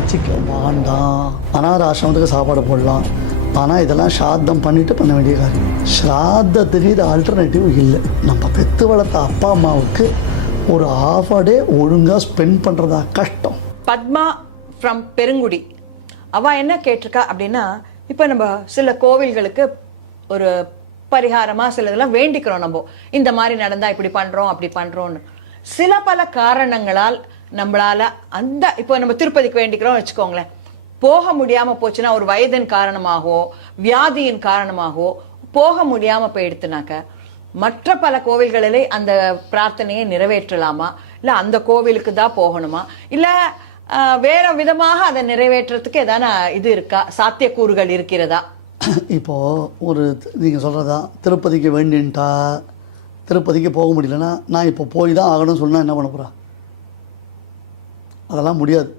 வச்சுக்க வேண்டாம் அனாத ஆசிரமத்துக்கு சாப்பாடு போடலாம். ஆனால் இதெல்லாம் ஸ்ராத்தம் பண்ணிட்டு பண்ண வேண்டிய காரியம். ஸ்ராத்தத்துக்கு இது ஆல்டர்னேட்டிவ் இல்லை. நம்ம பெத்து வளர்த்த அப்பா அம்மாவுக்கு ஒரு ஆஃப் டே ஒழுங்காக ஸ்பெண்ட் பண்ணுறதா கஷ்டம். பத்மா ஃப்ரம் பெருங்குடி. அவ என்ன கேட்டிருக்கா அப்படின்னா இப்போ நம்ம சில கோவில்களுக்கு ஒரு பரிகாரமாக சில இதெல்லாம் வேண்டிக்கிறோம் நம்ம. இந்த மாதிரி நடந்தால் இப்படி பண்ணுறோம் அப்படி பண்ணுறோன்னு சில பல காரணங்களால் நம்மளால அந்த இப்போ நம்ம திருப்பதிக்கு வேண்டிக்கிறோம் வச்சுக்கோங்களேன். போக முடியாம போச்சுன்னா ஒரு வயதின் காரணமாகவோ வியாதியின் காரணமாகவோ போக முடியாம போயிடுத்துனாக்க மற்ற பல கோவில்களிலே அந்த பிரார்த்தனையை நிறைவேற்றலாமா? இல்லை அந்த கோவிலுக்கு தான் போகணுமா? இல்லை வேற விதமாக அதை நிறைவேற்றுறதுக்கு ஏதான இது இருக்கா? சாத்தியக்கூறுகள் இருக்கிறதா? இப்போ ஒரு நீங்கள் சொல்கிறதா திருப்பதிக்கு வேண்டின்ட்டா திருப்பதிக்கு போக முடியலன்னா நான் இப்போ போய் தான் ஆகணும்னு சொன்னால் என்ன பண்ண போகிறா அதெல்லாம் முடியாது.